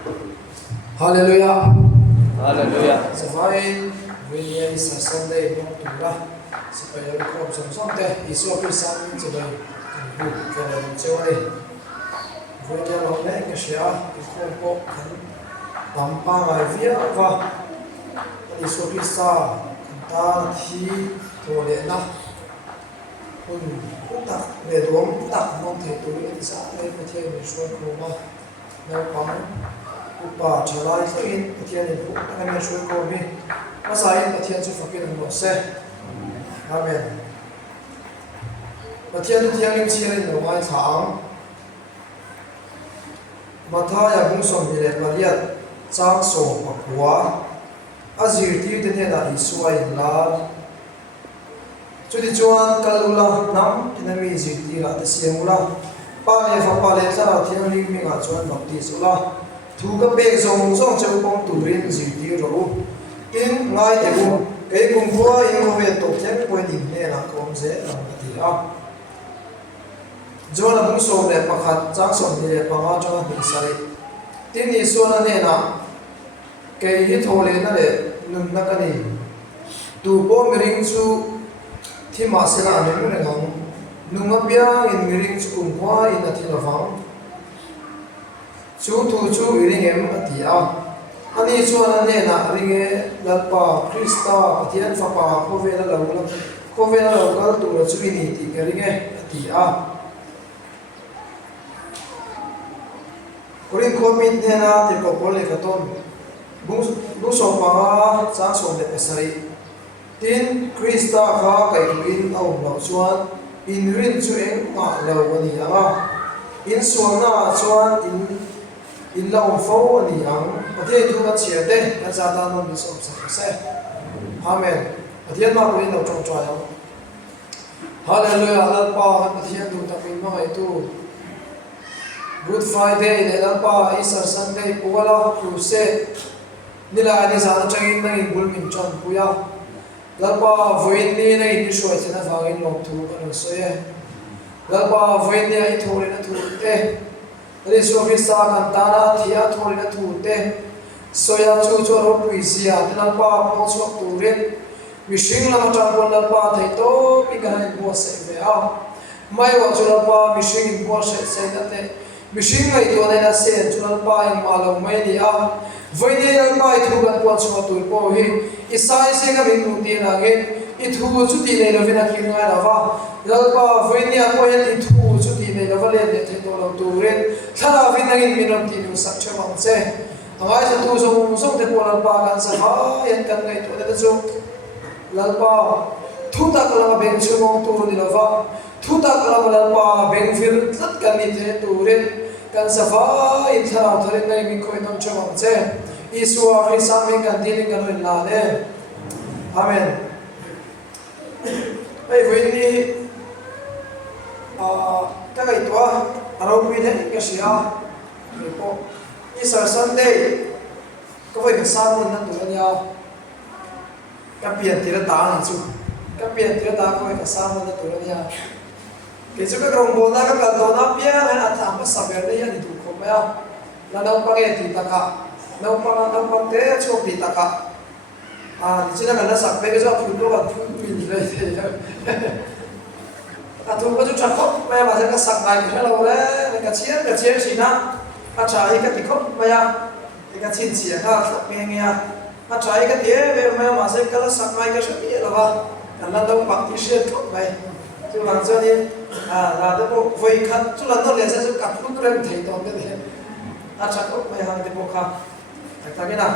Hallelujah. Hallelujah. Safai William Sunday Bong Tura Sapaya Crop Somte Iso Pisan Today Can Joy William Long Shia Ikompo Tampa Via Va Iso Pisa Ta Thi Tolena Tak Nedom Tak Monte Tuli Sa Le Patia Shua Kroma No Pam Upa Chalai in Patian in Pukana Shua Komi Masai Patian to forget Mose. Amen. Patian Tian Chian in the White Town Mataya Musom Mille Maria Zhang So Papua Azir Tidena Isua in Lad to the Joan Kalula Nam in the music Tila the Siamula Pale for Paleta Tian Living at Joan Baptisula thu cái bê sông sông châu bông tủ rin gì tiêu rồi in ngay thì cũng cái cùng vua in có về tổ chức quay đỉnh này là cũng dễ làm thì à cho là cũng sông đẹp mà khát trang sông thì đẹp mà cho mình sai tin đi xuân này nè cái hít hồ lên nó để nâng nó cái này tụ bố mình su thì mà sẽ là những cái ngon nung mà bia in mình su cùng qua in là thì là vắng chú thu chú ring em ati a ani chuan ane na ringe lalpa Krista pathian fa pa khovela lo kal tu ra chu ni ti ke ringe ati a korin khomit ne na ti ko pole ka ton bu so pa cha so le pasari tin Krista kha kai in au lo chuan in rin chu eng ma lo ani a in suang na chuan in la phô ni ang pathe thu ka chia te ka za ta non so se amen pathian ma ko in lo trong chwa hallelujah la pa pathian tu ta pin ma tu good friday le la pa easter sunday puala crusade nila ni za na changin na in bul min chon puya la pa voin ni na in shoi se na va in lo tu ka so ye la pa voin ni ai thore na tu te Riso Vista Cantana, Tia Torina Tute, Soya Chucho Ruizia, Nalpa, Ponso Turin, Mishing Lamatan Nalpa, Tato, Pigan Bose, My Wachulapa, Mishing Bose, say that Mishing I do not say to Nalpa in Malomania, Voidal Pai to that Ponso to Pohi, Isai Singing again. It who to the Lavina Kinava, Lalpa, Venia Poet, it who to the Lavalet, Titolo to Red, Talavina in Minotino, such a one say. I to so the Polar Park and Saha and Kanay to the Zoom. Lalpa, Tutakala Benchumon to the Lava, Tutakala Lalpa, Benfield, that can be to Red, Kansafa, it out, naming Coin on Chaman say. Isua is something and dealing in Lade. Amen. Ai với ni các cái toa arau pin hết cái gì à rồi po Easter Sunday có phải cái sáng môn năng tụi nhau cái biển thì nó tá này chú cái biển thì nó tá có phải cái sáng môn năng tụi nhau cái chú cái rồng bồn na cái cần đồ na bia hay là thảm cái sập biển đấy thì tụi không phải là đâu bao ngày thì ta cả đâu bao thế cho thì ta cả thì chỉ là cái nó sập cái do phụ đồ phụ pin đấy thì thu có chút chặt khóc bây giờ cái sập này cái lâu đấy cái chiếc gì na trái cái tí khóc bây giờ cái chín xỉa cái sập nghe trái cái tía bây giờ mà sẽ cái sập này cái sợi là va cái lần đầu bạc tí xịt khóc vậy chú làm cho đi là cái bộ vây khăn chú lần đầu liền sẽ chú cặp lúc rem thấy toàn cái gì chặt khóc bây giờ cái bộ khăn cái cái nào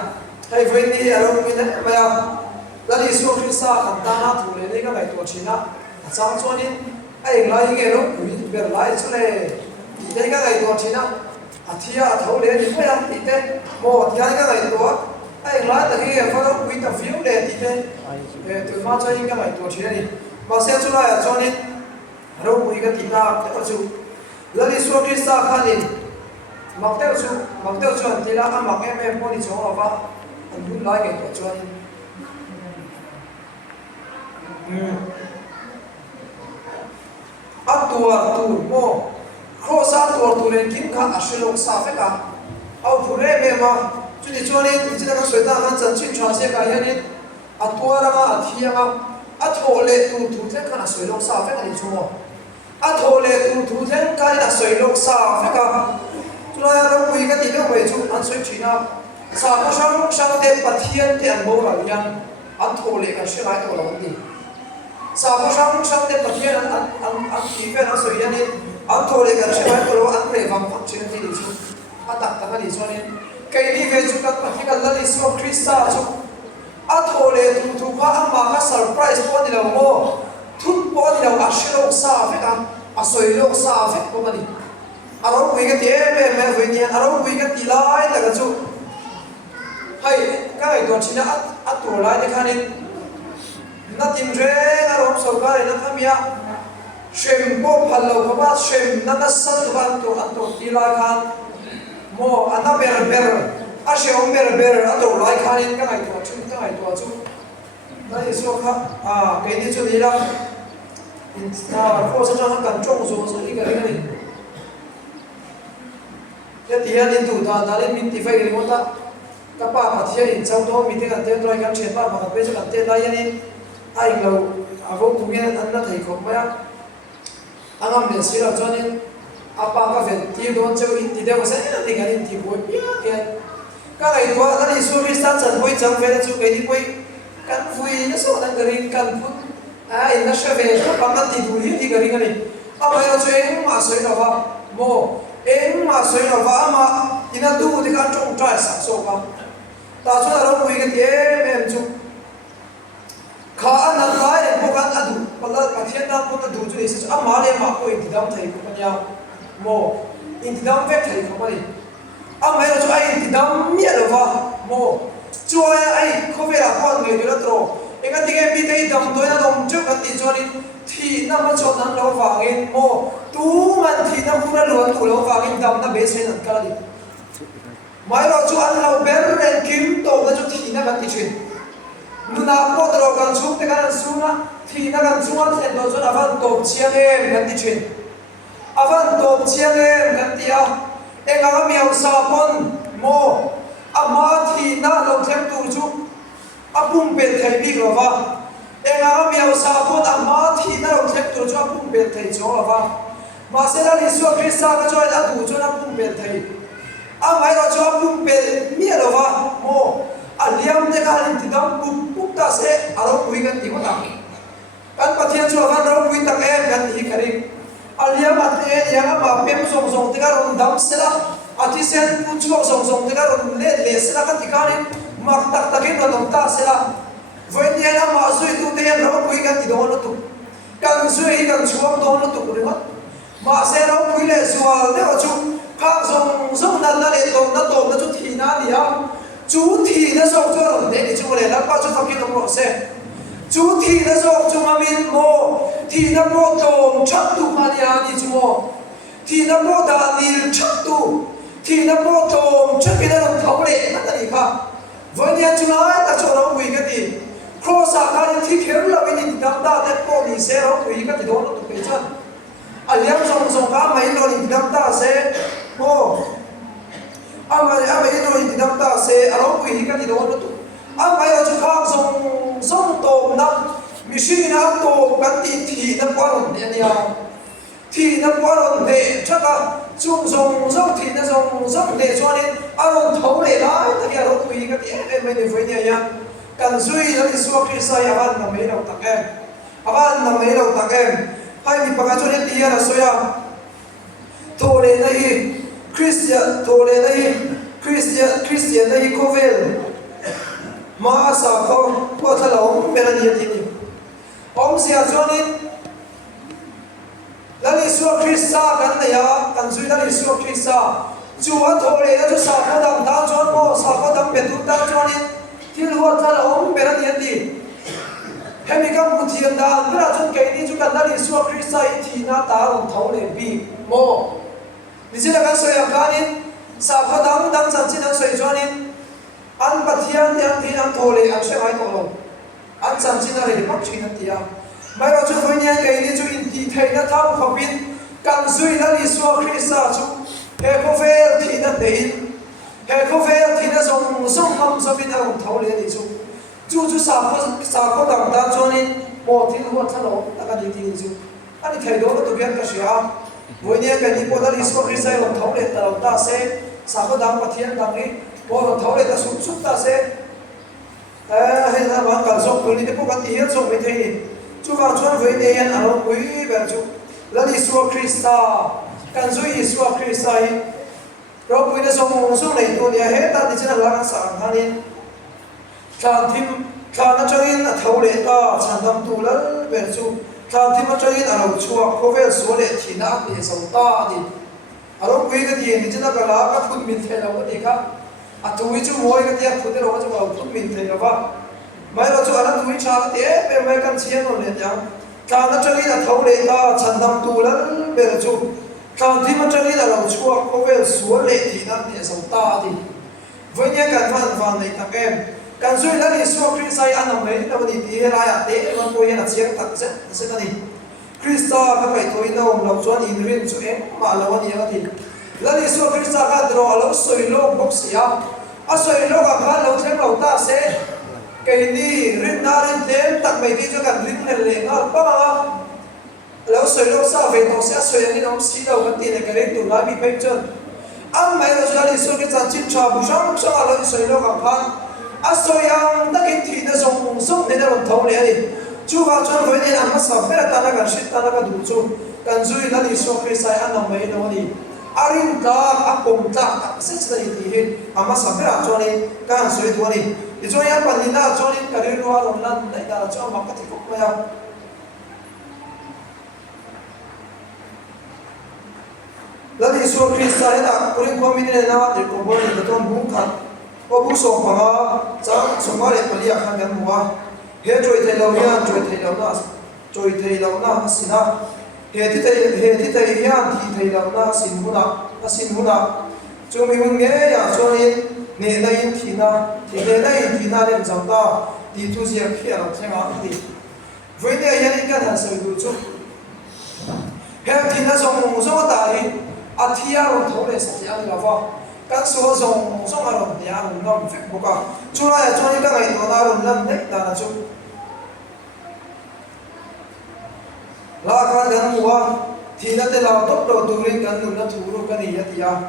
hay với đi ở đâu mình đấy bây giờ là đi xuống phía xa thằng ta nó thủ lên đây cái bài tuột chín á sáng cho nên anh lại nghe nó quý biệt lại chỗ này thì đây cái bài tuột chín á thì thấu lên thì phải làm thì thế một thì cái bài tuột anh lại từ khi phát động quý tập phiếu để thì thế từ mà cho những cái bài tuột chín này mà xem chỗ này cho nên đâu quý cái thì ta để có chú là đi xuống phía xa khăn đi mặc tiêu chuẩn thì là ăn mặc em có đi chỗ nào vậy anh muốn nói cái tuột cho nên tua tu mo kho sa tu lên kim kha ashilok sa fe ka au phure me mà chú đi cho nên chỉ là các suy ta hắn chân chín chọn xe cái này à tua ra mà thi mà à thổ lệ tu tu thế cái là suy lông sao phải cái gì chung à thổ lệ tu tu thế cái là suy lông sao phải cái chú nói là quý cái gì đâu vậy chú anh suy chỉ nào sao có sang thế bắt thiên thì anh bố là gì anh thổ lệ cái suy lại thổ là gì sao có sang thế bắt thiên anh chỉ phải anh suy này anh thổ lệ cái suy lại thổ anh phải vắng phát triển thì chú anh đặt cái gì cho nên cái đi về chú các bạn cái là lý do Christa chú anh thổ lệ tu tu qua anh mà cái surprise qua đi đâu mô thút qua đi đâu à suy lông sao phải cái à suy lông sao phải có gì arong quý cái tiếng mẹ với nhau arong quý cái tiếng lại là cái chú hay cái này toàn chỉ là ắt tổ lại để khai nên nó tìm ra arong sầu cái này nó tham gia xem bộ phật lâu các bạn xem nó sắp tụi anh tổ tiếng lại khai mô anh nó bèr anh xem ông bèr anh tổ lại khai nên cái này toàn chú cái này số khác cái này chú đi ra cô sẽ cho nó cần trông rồi cái này cái tiền in tụ ta lên mình thì phải cái món ta các bà mà tiền in sau đó mình thì cần tiền rồi cái chuyện bà mà bây giờ cần tiền lại nên ai lâu vô cùng nghe anh đã thấy không vậy anh làm việc xí là cho nên bà cái việc tiền đó cho in thì đều sẽ là tiền in thì bồi cái này qua cái này số cái sản sản bồi chẳng về là số cái đi bồi căn vui nó số đang cái in căn phun in nó sẽ về các bạn thì đủ hết thì cái này bây giờ cho em mà sấy nào vào mồ em mà sấy nào vào mà ina tu thì kan trong trai sắc số vào ta cho là đâu quý cái tiếng em chụp khá anh ăn lại để bốc ăn adu bây giờ các thiên đang bốc adu cho nên sẽ mà liền mà có in thì đâm thầy cũng nhau mồ in thì đâm vét thầy không phải bây giờ cho ai thì đâm miết rồi vào mồ cho ai không phải là con người đó rồi em cái tiếng em bị thấy đâm tôi nó đâm trước cái tiếng cho nên thì nó mới cho nó lâu vàng mồ tu man thì nó cũng là luôn tu lâu vàng đâm nó bế sen cái gì mai lo cho anh lâu bén lên kiếm tổ nó cho thì nó gần tí chuyện nó nào có đồ cần xuống thì cái xuống á thì nó gần xuống thì nó cho avan tổ chiang em gần tí chuyện avan tổ chiang em gần tí à em ngắm miêu sa pon mồ mà thì nó lâu thêm tu chú bung bệt thầy bị rồi va em ngắm miêu sa pon mà thì nó lâu thêm tu chú bung bệt thầy cho rồi va mà sẽ là lý do khi sao nó cho anh tu cho nó bung bệt thầy mai lo cho bung bệt mía rồi va mồ liam thế cái thì đâm bung ta sẽ aro quý cái gì cũng làm kan pathian cho van ro quý tắc em kan hi kari liam ate yang mà pem song song te ka ron dam se la ati sen pu chu song song te ka ron le se la ka ti ka ni mak tak tak em ron ta se la voi ni na ma zui tu te ro quý cái ti do no tu kan zui kan chuam do no tu ri ma ma se ro quý le sual ne chu các dòng nan na le tôm nó chút thì na đi à chú thì nó dòng cho rồi đấy chú này nó bao cho thằng kia nó bỏ xe chú thì nó dòng cho mà mình mò thì nó mò tôm chắc tu mà đi à đi chú mò thì nó mò đàn đi chắc tu thì nó mò tôm chắc cái nó thấu lệ nó là gì cả với nhà chú nói ta cho nó quỳ cái gì cross à cái thì kéo là cái gì đâm ta để bỏ đi xe nó quỳ cái gì đó nó tụt cái chân liam dòng cá mấy lo đi đâm ta xe mò bây giờ rồi thì đâm ta sẽ áo quỳ cái gì đó nó tụ bây giờ chúng ta dùng tổ năm machine nào tổ cái thì nó quá rồi nhỉ thì nó quá rồi để chắc là dùng thì nó dùng để cho nên áo thấu để lại tất cả áo quỳ cái gì em mới với nhau cần duy là đi xuống khi sai avan là mấy đầu tắc em hay bị bắt cho nên tiền là sao ya thô lên đây Christian thô lên đây Christian đây covel mà sao không có thằng ông bên này thì ông sẽ cho nên là đi xuống Christa cái này à cần duy là đi xuống Christa chú anh thô lên là chú sao có đam đam cho nó sao có đam biệt đam cho nên thì luôn thằng ông bên này thì hay mình các mục tiêu đó cái là chúng cái đi chúng ta là đi xuống Christa thì nó ta cũng thấu lên bị mồ vì thế là các soi cái này sao có đam sản sinh đang soi cho nên anh bắt thiên thì anh thô lên anh sẽ phải thô lên anh sản sinh là để bắt chuyện anh thì bây giờ chúng tôi nghe cái đi chúng thì thấy nó thao học viên càng duy nó đi xuống Christa chúng cái có vẻ thì nó để he ko ve thi na song ngam so bin a thau le ni chu sa ko dang da chonin mo thi ho thalo ta ka ti chu ani thai do to bian ka sia voi ne ka ni po da iso krisai lo thau le ta se sa ko dang pathian dang ni po lo thau le ta suk ta se he na ba ka so ko ni po ka ti hian so me thei ni chu ka chuan voi ne yan alo pui ba chu la iso krista kan zo iso krista hi ro pui na so nei to ni he ta ni chana la sa hanin tlan thim tlan na changin a thau le ta chan dam tu lal ber chu tlan thim a changin a lo chua ko vel so le thina ni so ta ni aro pui ka ti ni chana ka la ka phut min the lo ni ka a tu wi chu moi ka ti a phut ro chu ba phut min the lo ba mai ro chu ana tu wi cha ka ti pe mai kan chian lo le jang tlan na changin a thau le ta chan dam tu lal ber chu tlan thim a changin a lo chua ko vel so le thina ni so ta ni voi ne kan van nei ta kem kan zui la ni so kristai anam mai na ni ti la ya te man ko yana chiang tak se ta ni krista ka pai toi na om lo chuan in rin chu em ma lo ni ya ti la ni so krista ka dro lo soi lo box ya a soi lo ka kha lo thleng lo ta se ke ni rin na rin tem tak mai ti chu kan rin le le ngal pa ma lo soi lo sa ve to se soi ni nom si lo kan ti ne ka re tu la bi pai chon am mai lo la ni so ke chan chin cha bu shang shang lo soi lo ka kha asoyang takin thi na song ne ron thau le ani chu ga chuan voi ne amma sa pera ta na ga shit ta na ga du chu kan zui la ni so krisai anam mai no ni arin ka akom ta ta se se ni ti he amma sa pera chuan ni kan soi tu ni i chuan ya pan ni na chuan ni ka ri ro ron lan dai da chuan ma ka ti ko ma ya la ni so krisai da kurin ko mi ne na ti ko bo ni da ton bu khan có bút sổ phẳng chẳng sổ má để bali à khăn gắn mua hết trôi thầy lâu nha trôi thầy lâu na xin na hết thì thầy nha thì thầy lâu na xin huna chúng mình nghe ya cho nên nè đây thì na lên dòng ta thì tu sửa kia là thế nào thì với đây ya nên cái thằng sợi đủ chút hết thì na sống ta đi à thì ya rồi thấu để sạch ya là vào các số dòng ở đồng thì ăn ngon phép bốc à chú lại cho những các ngày đó ta đồng lâm đấy là chú là các gần mua thì nó tên là tốc độ tu rin gần nung nó thu được cái này thì à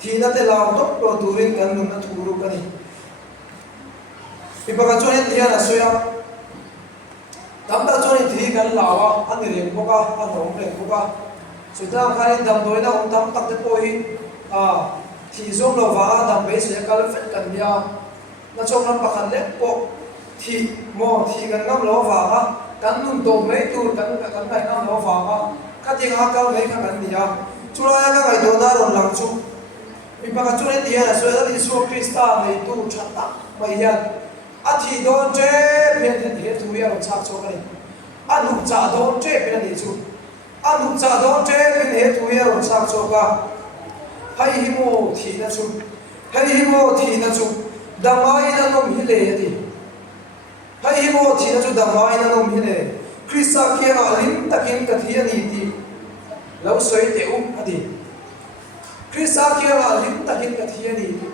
thì nó tên là tốc độ tu rin gần nung nó thu được cái này thì bác cho nên thì là suy à tắm ta cho nên thì gần lão à ăn người liền bốc à ăn đồng liền bốc à suy ra cái đầm đôi nó ông tắm tắc tới bôi à thì zoom lo va dam be se kal fet kan bia na chong ram pakhan le po thì mo thì kan ngam lo va ha kan nun to mai tu kan ngai ngam lo va ha ka ti nga kal mai ka kan dia chula ya ka ngai do na ron lang chu mi pa ka chu ne ti ya so da ni so krista mai tu chata mai ya a thi don che phen the tu ya ro chak cho ka ni a nu cha don che phen ni chu a nu cha don che phen he tu ya ro chak cho ka hay himo thì na chu damai na nom hi le ti hay himo thì na chu damai na nom hi le krista kia na lim takin ka thi ani ti lo soi te u adi krista kia na lim takin ka thi ani ti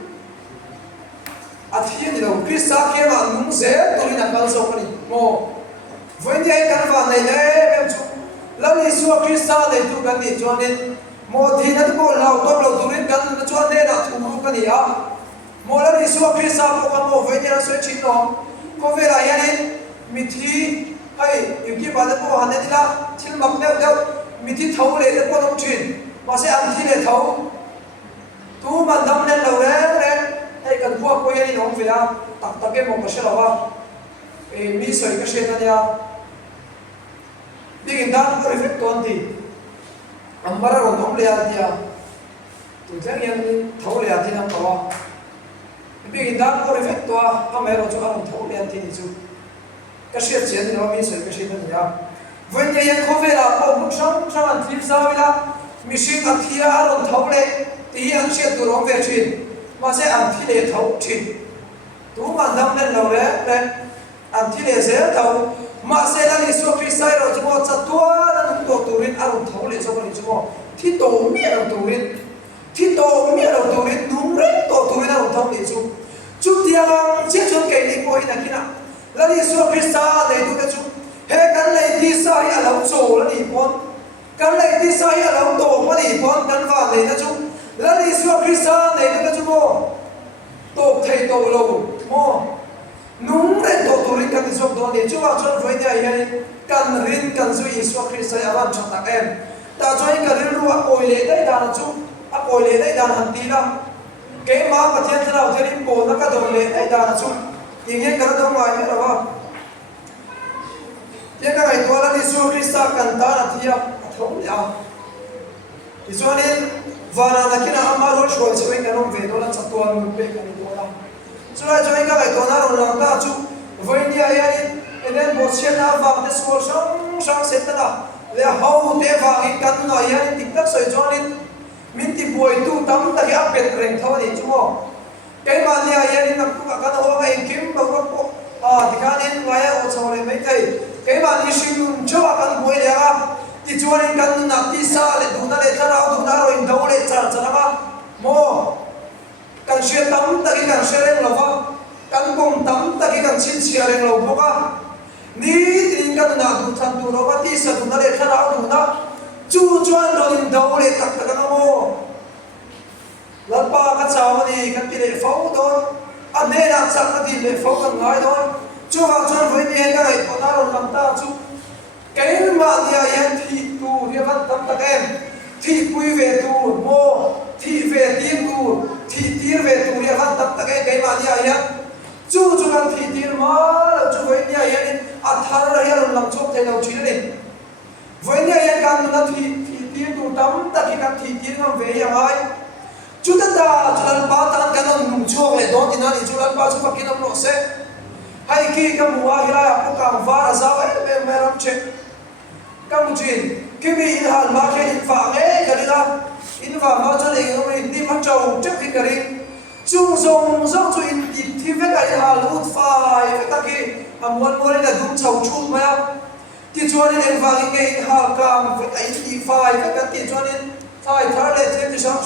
a thi ani lo krista kia na nung se to ina kal so ni mo voi ni ai kan va nei le em chu lo ni su krista le tu kan ni cho nên mo thì nó có lao top lao turin gan nó cho nên là thu hút cái gì á mo là đi xuống phía sau có mo với nhau sẽ chín nó có vẻ là như này mình thì hay những cái bạn nó hành này là chỉ mặc đâu mình thì thấu lên nó có đông chuyện mà sẽ ăn thì để thấu tu mà đâm lên đầu đấy hay cần qua coi như nó về à tập cái một cái sẽ là ba mi sợi cái sẽ là nha đi cái đó có effect toàn thì ambara ron hom le atia tu tlang yang thau le atia nam tawa bi gi dan ko effect to a me ro chu an thau le atia ni chu ka sia chen ni mi se ka sia ni ya wen ye yang ko ve la ko bu sang an trip sa ila mi shi atia ron thau le ti an sia tu ron ve chin ma se an thi le thau chin tu ma dam le lo le an thi le se thau mà sẽ là lý số Christ rồi chúng ta chặt tua là những tổ turin ăn thấu lệ cho con chúng ta thì tổ miệng đầu turin đúng đấy tổ turin na kina la ni so krista le du ka chu he kan le ti sa hi alo cho la ni pon kan le ti sa hi alo to ma ni pon kan va le na chu la ni so krista le du ka chu mo to thei to lo mo nung re to rin kan zo do ni chu wa chon voi nya hi kan rin kan zu Isu Krista awan chon tak em ta choi kan rin ru a koi le dai dan chu a koi le dai dan han ti la ke ma pathian chana utherin ko na ka dong le dai dan chu ing ye kan dong mai me ra ye ka ai to la ni Isu Krista kan ta na thia a thong ya ti chuanin vana na kina ama ro shoi choi kan om ve do la chatwa mu pe kan do la choi choi ka ai to na ro lang ta chu voi ni a ya ni enen bo chen na va te so sang set na le hau te va in kan no ya ni tik tak soi chuanin min ti boi tu tam ta ya pet reng thaw ni chu mo ke ma ni a ya ni nak tu ka ho ga in kim ba ko a dikanin wa ya o chole mai kai ke ma ni shim chu kan boi le ga ti chuanin kan na ti sa le du na le thara du na ro in do le char chara ma mo kan she tam ta ki kan she reng lo va kan bom tam ta ki kan chin chia reng lo bo ka ni tin kan na du than tu ro ba ti sa du na le thara du na chu chuan ro in do le tak tak na mo lan pa ka chaw ni kan ti le fo don a ne na chak na ti le fo kan ngai don chu ha chuan voi ni ka ai to na ro lam ta chu cái mà nhà yên thì tu thì vẫn tâm tắc em thì quy về tu mô thì về tiên tu thì tiên về tu thì vẫn tâm tắc em cái mà nhà yên chú cần thì tiên mà chú với nhà yên à thà ra yên làm chốt thế nào chuyện này với nhà yên cần là thì tiên tu tâm tắc cái thì tiên làm về nhà ai chú ta chú làm ba tan cái nó nung chua về đó thì nó đi chú làm ba chú phải cái nó nọ sẽ hay khi cái mùa hi ra cũng càng phá ra sao ấy mẹ làm chuyện cam chuyện cái mi in hàn mà cái in phẳng ấy cái đi ra in phẳng mà cho nên ông in đi bắt đầu trước khi cái đi chung dùng chú in thì với cái hàn lút phai với ta kia muốn là đúng chầu chung mà thì cho nên in phẳng cái in hàn cam với cái thì phai với cái thì cho nên phai thở lên thêm thì sáng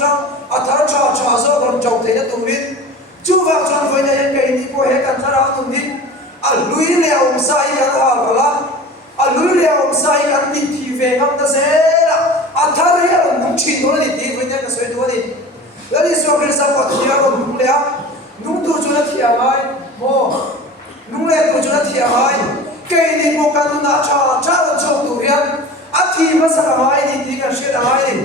à thở cho rồi còn chầu thấy nó tụng lên chú vào cho với nhà cái đi qua hết cả thở tụng lên à lùi leo sai cái hàn là à lùi leo sai cái thì về ngắm ta sẽ là à thà đấy là nung chín nó đi tí với nhau cái sợi đó đi là đi so cái sao có thiệt rồi nung leo nung tu cho nó thiệt mai mò nung leo tu cho nó thiệt mai cái này một cái nó cha nó cho tu riêng à thì mà sao mai đi thì cái sợi mai đi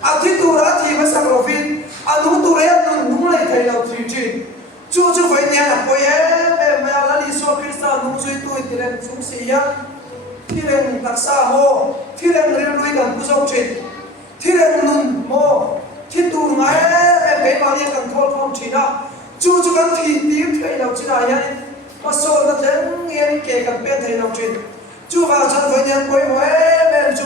à thì tu ra thì mà sao rồi phim à nung tu riêng nung lại thấy nào thì chín chú với nhau là coi em là đi so cái sao nung suy tu thì là chúng sĩ á thì lên đặc xa mô thì lên lên lui gần cứ dòng chuyện thì lên nun mô thì tu ngay em cái bao nhiêu cần thôn phong chỉ đó chú cần thì tiếp thấy nào chỉ là vậy mà số nó thế nghe kể cần biết thấy nào chuyện chú vào chân với nhân quay mỗi em chú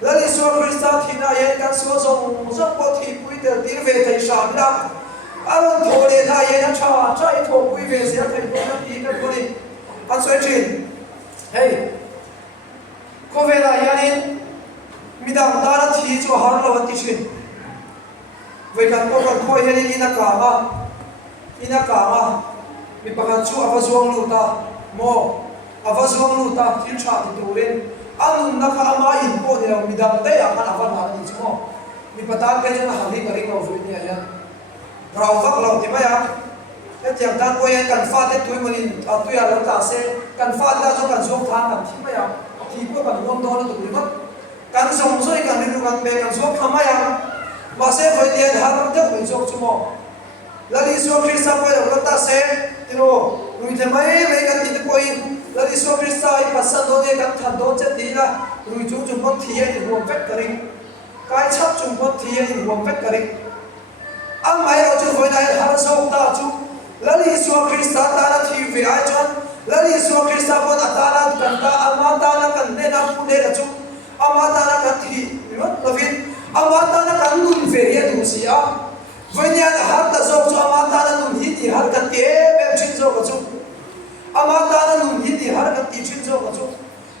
là đi số Christa thì là vậy cần số dòng rất có thì quý được tiếng về thầy sản đó anh thổ để thầy vậy nó cho chạy thổ quý về sẽ thầy cũng nó tí cái cô đi anh xoay chuyện hey có vẻ là yanin midang ta đã thi cho hắn là vấn đề vậy cần có cần coi yanin ina cả mà mi bagan chu ava zuang lu ta mo ava zuang lu ta thil cha ti tu len an na kha ama in po de midang te a kan avan ha ni chu mi patan ke jana hali kari ko fu ni ya rau vak lo ti ba ya cái tiang tan ko yan kan fa te tu manin a tu ya lo ta se kan fa ta cho kan zuang than kan thi ba ya thì có bạn hôm đó nó tụi mất càng sống rồi càng đi càng bè càng sống không ai à mà sẽ phải tiền hàng năm tiếp phải sống chung mò là đi xuống khi sao quay đầu ta sẽ thì rồi thì mấy cái tiền quay là đi xuống khi sao bắt sẵn đó đi càng thành đó chết đi là rồi chúng con thì thì gồm phép cái cái chấp chúng con thì gồm phép cái anh mấy ở chỗ với này hàng sống ta chú là đi xuống khi sao ta đã thì về ai chọn là đi xuống khi sao con ta đã cần ta ama ta đã cần nên ăn phụ đề là chung ama ta đã cần thì rất là viên ama ta đã cần luôn về hiện đủ gì á với nhà là hát ta dâu cho ama ta đã luôn hít thì hát cần kế em chuyên dâu vào chung ama ta đã luôn hít thì hát cần tí chuyên dâu vào chung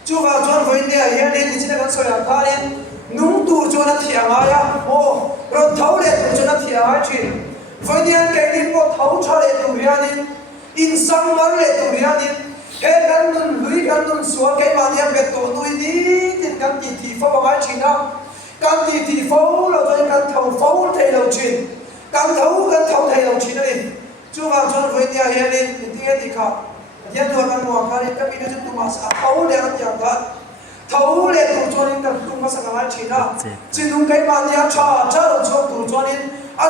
chú vào cho với nhà hiện nên thì chỉ là cần soi hàng ta lên nung tu cho nó thiệt ai á ô rồi thấu lên tu cho nó thiệt ai chuyện với nhà cái đi có thấu cho lên tu hiện nên in sang mar le tu ria ni he kan nun lui kan nun sual ke ma ni be to nui ni tin kan ti thi fo ba china kan ti thi fo lo toi kan thau fo thei lo chin kan thau thei lo chin ni chu ga chon voi tia he ni ti ti kha dia tu kan mo ka ni ka bi na tu ma sa thau le ka tiang ka thấu lệ tu cho nên cần tung masa kamai china chỉ đúng cái mà nhà cha lo cho tu cho nên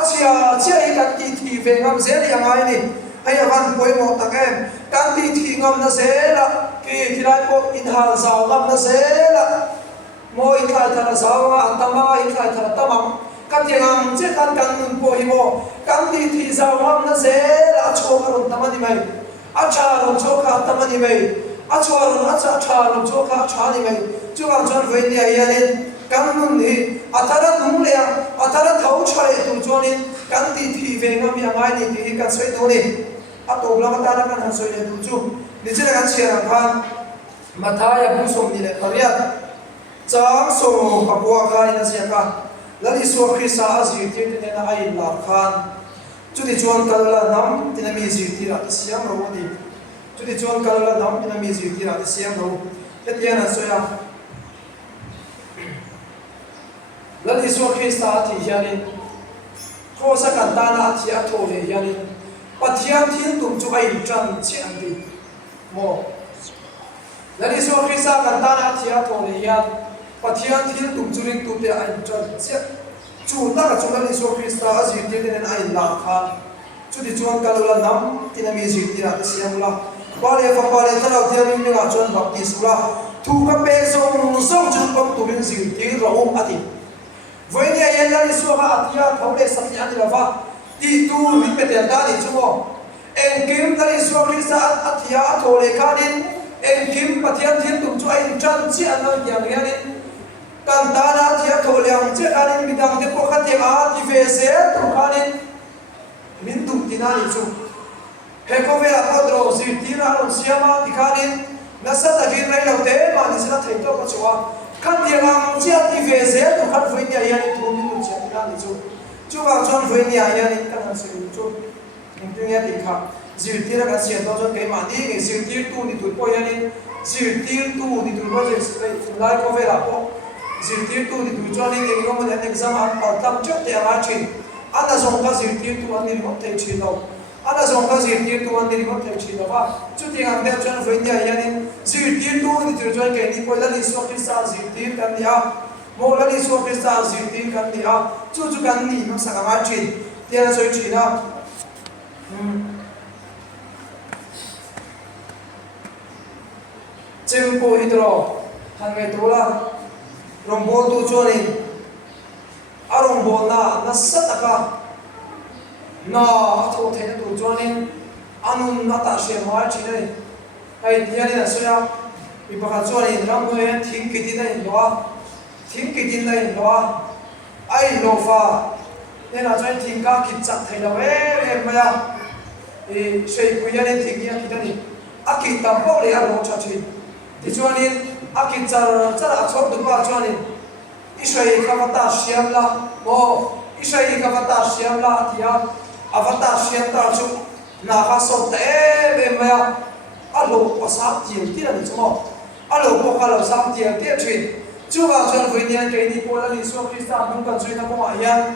chia cái ti về ngam dễ đi ngai ni hay là văn quay một tắc em cái ti ngam nó dễ là khi lại có in hà giàu ngam nó dễ là mỗi cái thằng giàu mà anh ta mai cái thằng ta mắm cái tiếng ngam chỉ cần cần bồi mo cái ti giàu ngam nó dễ là cho cái lòng tâm đi mày cha lo cho cái tâm đi mày cha lo cho ka cha ni mai chu ang chon ve ni ai nen kan nun ni athara nung le athara thau chale tu chonin kan ti ve ngam ya mai ni ti kan soi do ni a to bla ma ta na kan soi le tu chu ni chira kan sia ran khan matha ya bu som ni le pariat chang so pakwa kha ni na sia ka lali so krisa azi ti te na ai la khan chu ti chon kal la nam ti na mi zi ti ra siam ro ni chú đi chọn cái là nắm cái mi gì thì là cái xem đâu cái tiền là sao ya lần đi xuống khi sa thì hiện nay có sao cả ta na thì à thôi hiện nay bắt thiên thiên tụng chú ai chân chỉ anh đi mò lần đi xuống khi sa cả ta na thì à thôi hiện bắt thiên thiên tụng chú linh tụng để anh chân chỉ chú ta cả chú lần đi xuống khi sa gì thì nên anh làm khăn chú đi chọn cái là nắm cái mi gì thì là cái xem là Bale fa bale tara dia min nga chon bapti sula thu ka pe song song chun pam tu rin sil ti ro ati voi ni ayan la su ha atia thole sam ya ni va ti tu mi pe te da ni chumo en kim ta ni su ri sa atia thole ka din en kim pathian thiên tum chu ai chan chi an no ya ya ni kan ta na thia thole ang che ka ni mi dang te po kha te a ti ve se tu ka ni min tu ti na ni chu he ko ve a podro si tira ron siama dikhanin nasa takin rai lo te ma ni sina thei to ka chuwa khan dia ngang chia ti ve ze to khan foi ni ya ni tu min chia ti na ni chu wa chon foi ni ya ni kan se chu ning tu ya ti kha zir tira ka sia to chon ke ma ni nge zir tir tu ni tu po ya ni zir tir tu ni tu po je lai ko ve la po zir tir tu ni tu chon ni nge ko mo an exam an pa tam chok te ma chin ana zong ka zir tir tu an ni mo te chi lo ana zong ka zir tir tu an ni mo te chi lo ba chu ti ang te chon foi ni ya ni zir tir tu ni tu chon ke ni po la ni so ki sa zir tir kan ya mo la ni so ki sa zir tir kan ya chu chu kan ni no sa ka ma chin te na soi chi na Cempo hidro hangai tola rombol tu chonin arombol na nasataka na atho thena tu chonin anun nata she ma chine ai tiani na soya ibaka chonin ramwe thing kiti na inwa thing kiti na inwa ai lofa nena choi thing ka kitchak thaila we maya e sei kuyani thing ya kitani aki tampo le aro chachi ti chuanin aki char achok du pa chuanin isai khavata siamla mo isai khavata siamla athia avata siam ta chu na kha so te be maya alo pasap tiel ti la ni chumo alo ko khala sam tiel te chin chu wa chuan voi nian ke ni pola ni so krista nung kan chuina ko ayan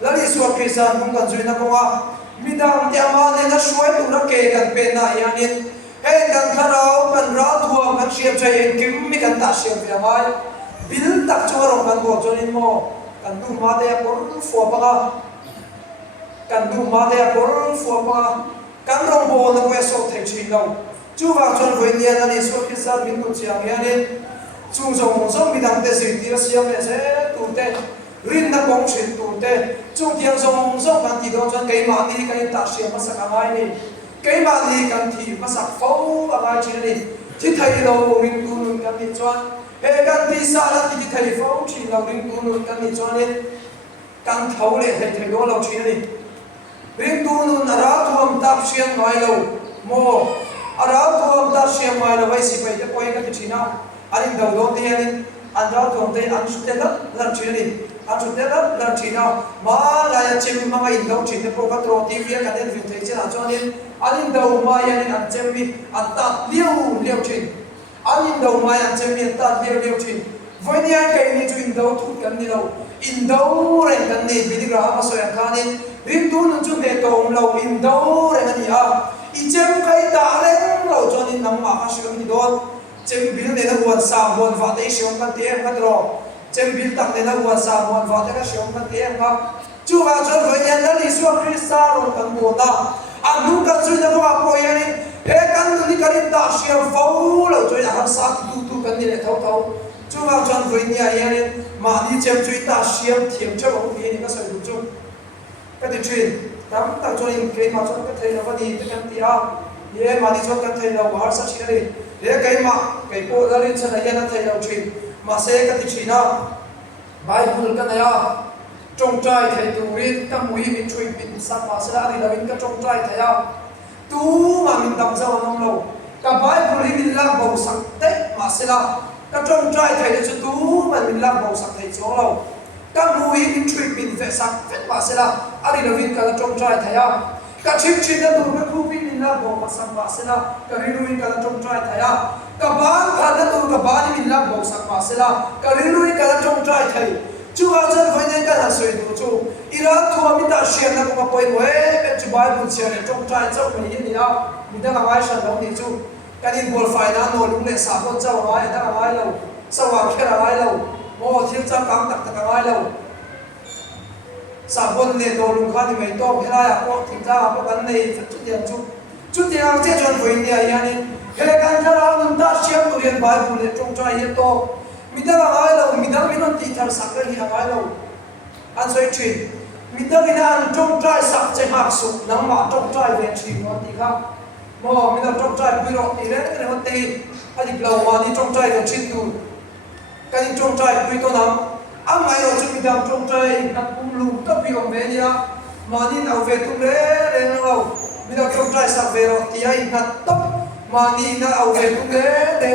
la ni so krista nung kan chuina ko midang ti ama ne na shoi tu na ke kan pe na yanin hey kan tharau kan ra thuam kan siam chai en kim mi kan ta siam ve mai bil tak chorong kan go chonin mo kan du ma de por fo pa kan du ma de por fo pa kan rong bo na we so thei chin lo chu wa chon voi nian ani so ki sa min tu chiang yanin chung zong zong midang te si ti siam le se tu te rin na kong chin tu te chung tiang zong zong kan ti do chon kai ma ni kai ta siam ma sa ka mai ni cái mà gì cần thì mà sạc phâu ở ngoài chuyện này thì thầy lâu mình tu nun cần thì cho hệ cần thì xa là thì thầy phâu chỉ là mình tu nun cần thì cho nên cần thấu để thầy đó lâu chuyện này mình tu nun ở đó thuồng tạp xuyên ngoài lâu mô ở đó thuồng tạp xuyên ngoài lâu vậy xí phải quay cái chuyện nào anh đầu đó thì anh đó thuồng thì anh sẽ lắm làm chuyện này a chu te la thina ma la chem ma in do thina pro ka tro tv ka den vin thei chena chonin anin do ma yan an chem mi an ta liu thin anin do ma yan chem mi ta liu thin voinia kai ni chu in do thu kan ni lo in do re kan ni bi gra ma so ya kanin rin tu nun chu me to lo in do re ani a i chem kai ta le lo chonin nam ma ka shom ni do chem bil ne na huan sa huan va te shom kan te ka ro chem bil tak ne na huan sa huan va te ka shom kan te ka chu ha chon voinia na li su krista ro kan mo ta anu kan chu na ko po yan he kan ni kan ta shiam fo lo choi ha sa tu kan ni le thau chu ha chon voinia yan ma ni chem chui ta shiam thiam cha bo ni ka sai du chu ka ti thin tam ta choi ke ma chon ka thei na va ni te kan ti a ye ma ni chon kan thei na war sa chi ri ye kai ma kai po la ri chana ya na thei na thin ma se ka ti thina bible ka na ya trong trai thei tu ri ta mui min chui pin sa pa sa ri la min ka trong trai thei ya tu ma min dam za nom lo ka bible ri min la bo sak te ma se la ka trong trai thei de chu tu ma min la bo sak thei chong lo ka mui min chui pin ve sak vet ma se la ari la min ka trong trai thei ya ka chim na tu ka khu pin min la bo ma sak ma se la ka ri lu ka trong trai thei ya ka ban ka na tu ka ban min la bo sak ma se la ka ri lu ka trong trai thei chu ha chan voi ne ka na soi du chu ira thua mi ta shian na ko poi we pe chu bai bu chian trong trai chau ni ni ya mi da ngai shan lo ni chu ka din bol fai na no lu le sa ko chau ngai da ngai lo sa wa khe ra ngai lo mo thil cha kam tak tak ngai lo sa bon ne do lu kha ni mai to he la ya ko thing cha ko kan nei chu tiang chu tiang che chon voi ni ya ni he kan cha ra nun ta shiam tu yen bai bu le trong trai ye to midang ngai lo midang minon ti thar sak hi ngai lo an soi thin midang ina an trong trai sak che mak su nang ma trong trai ve thi mo ti kha mo midang trong trai bi ro ti le ne mo ti adik lo ma ni trong trai ve thin tu kan trong trai bi to nam ang ngai lo chu midang trong trai na kum lu to bi om ve nia ma ni au ve tu le lo midang trong trai sak ve ro ti ai na top ma ni na au ve tu le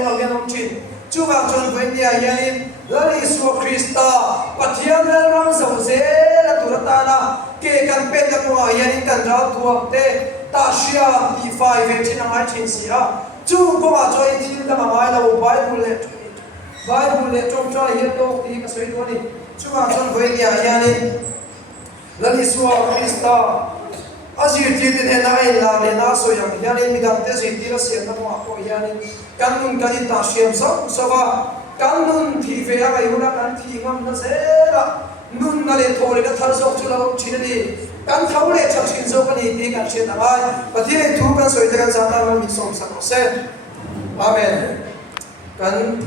lo gen om thin chu vang chon với nia yanin la Isu Krista pathiam le ram zo ze la turata na ke kan pen na ko yanin kan ra tuam te ta shia ti fai ve chin ngai chin sia chu ko ma choi tin da ngai la bible le trong trai ye to ti ka soi do ni chu vang chon với nia yanin la Isu Krista azir ti den na ai la le na so yang yanin mi dam te zai ti ra sia na ko yanin kan nun kan ta shiam so wa kan nun thi ve a yu na kan thi ngam na se la nun na le thori na thar zo chu lo chin ni kan thau le chak chin zo ka ni ti kan chen na ai pa thi thu kan soi ta kan sa ta mi som sa ko se amen kan